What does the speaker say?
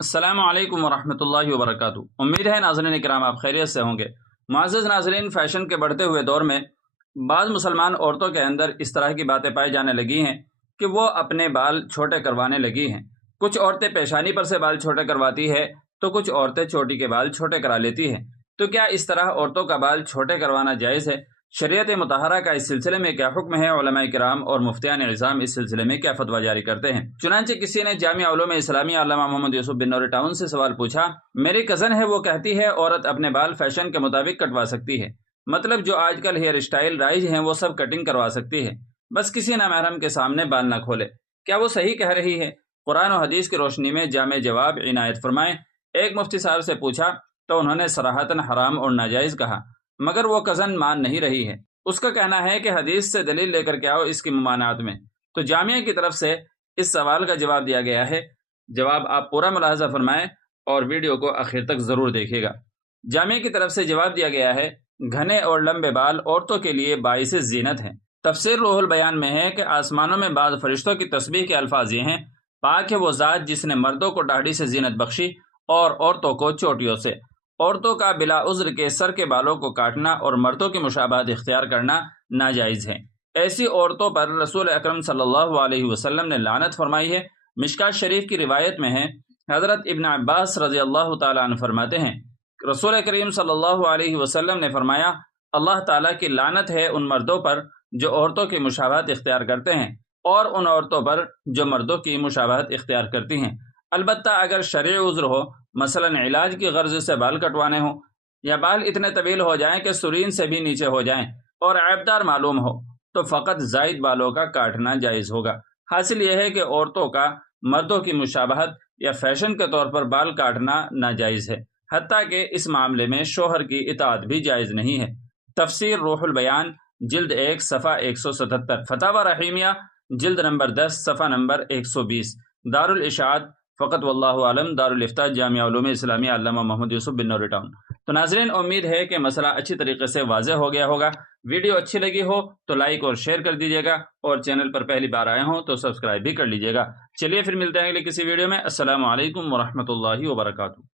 السلام علیکم ورحمۃ اللہ وبرکاتہ۔ امید ہے ناظرین کرام آپ خیریت سے ہوں گے۔ معزز ناظرین، فیشن کے بڑھتے ہوئے دور میں بعض مسلمان عورتوں کے اندر اس طرح کی باتیں پائی جانے لگی ہیں کہ وہ اپنے بال چھوٹے کروانے لگی ہیں۔ کچھ عورتیں پیشانی پر سے بال چھوٹے کرواتی ہے تو کچھ عورتیں چوٹی کے بال چھوٹے کرا لیتی ہیں۔ تو کیا اس طرح عورتوں کا بال چھوٹے کروانا جائز ہے؟ شریعت مطہرہ کا اس سلسلے میں کیا حکم ہے؟ علماء کرام اور مفتیان اعظام اس سلسلے میں کیا فتویٰ جاری کرتے ہیں؟ چنانچہ کسی نے جامعہ علوم اسلامیہ علامہ محمد یوسف بن نوری ٹاؤن سے سوال پوچھا۔ میری کزن ہے، وہ کہتی ہے عورت اپنے بال فیشن کے مطابق کٹوا سکتی ہے، مطلب جو آج کل ہیئر اسٹائل رائج ہیں وہ سب کٹنگ کروا سکتی ہے، بس کسی نامحرم کے سامنے بال نہ کھولے۔ کیا وہ صحیح کہہ رہی ہے؟ قرآن و حدیث کی روشنی میں جامع جواب عنایت فرمائیں۔ ایک مفتی صاحب سے پوچھا تو انہوں نے صراحتاً حرام اور ناجائز کہا، مگر وہ کزن مان نہیں رہی ہے۔ اس کا کہنا ہے کہ حدیث سے دلیل لے کر کے آؤ اس کی ممانعت میں۔ تو جامعہ کی طرف سے اس سوال کا جواب دیا گیا ہے۔ جواب آپ پورا ملاحظہ فرمائیں اور ویڈیو کو آخر تک ضرور دیکھیے گا۔ جامعہ کی طرف سے جواب دیا گیا ہے، گھنے اور لمبے بال عورتوں کے لیے باعث زینت ہیں۔ تفسیر روح البیان میں ہے کہ آسمانوں میں بعض فرشتوں کی تسبیح کے الفاظ یہ ہیں: پاک ہے وہ ذات جس نے مردوں کو داڑھی سے زینت بخشی اور عورتوں کو چوٹیوں سے۔ عورتوں کا بلا عذر کے سر کے بالوں کو کاٹنا اور مردوں کی مشابہت اختیار کرنا ناجائز ہے۔ ایسی عورتوں پر رسول اکرم صلی اللہ علیہ وسلم نے لعنت فرمائی ہے۔ مشکات شریف کی روایت میں ہے، حضرت ابن عباس رضی اللہ تعالیٰ عنہ فرماتے ہیں، رسول کریم صلی اللہ علیہ وسلم نے فرمایا، اللہ تعالیٰ کی لعنت ہے ان مردوں پر جو عورتوں کی مشابہت اختیار کرتے ہیں اور ان عورتوں پر جو مردوں کی مشابہت اختیار کرتی ہیں، البتہ اگر شرعی عذر ہو، مثلا علاج کی غرض سے بال کٹوانے ہوں یا بال اتنے طویل ہو جائیں کہ سرین سے بھی نیچے ہو جائیں اور عیبدار معلوم ہو، تو فقط زائد بالوں کا کاٹنا جائز ہوگا۔ حاصل یہ ہے کہ عورتوں کا مردوں کی مشابہت یا فیشن کے طور پر بال کاٹنا ناجائز ہے، حتیٰ کہ اس معاملے میں شوہر کی اطاعت بھی جائز نہیں ہے۔ تفسیر روح البیان جلد 1 صفحہ 177، فتاوی رحیمیہ جلد نمبر 10 صفحہ نمبر 120، دارالاشاعت فقط واللہ عالم، دارالافتاء جامعہ علوم اسلامیہ علامہ محمد یوسف بن نوری ٹاؤن۔ تو ناظرین، امید ہے کہ مسئلہ اچھی طریقے سے واضح ہو گیا ہوگا۔ ویڈیو اچھی لگی ہو تو لائک اور شیئر کر دیجیے گا، اور چینل پر پہلی بار آئے ہوں تو سبسکرائب بھی کر لیجیے گا۔ چلیے پھر ملتے ہیں اگلے کسی ویڈیو میں۔ السلام علیکم ورحمۃ اللہ وبرکاتہ۔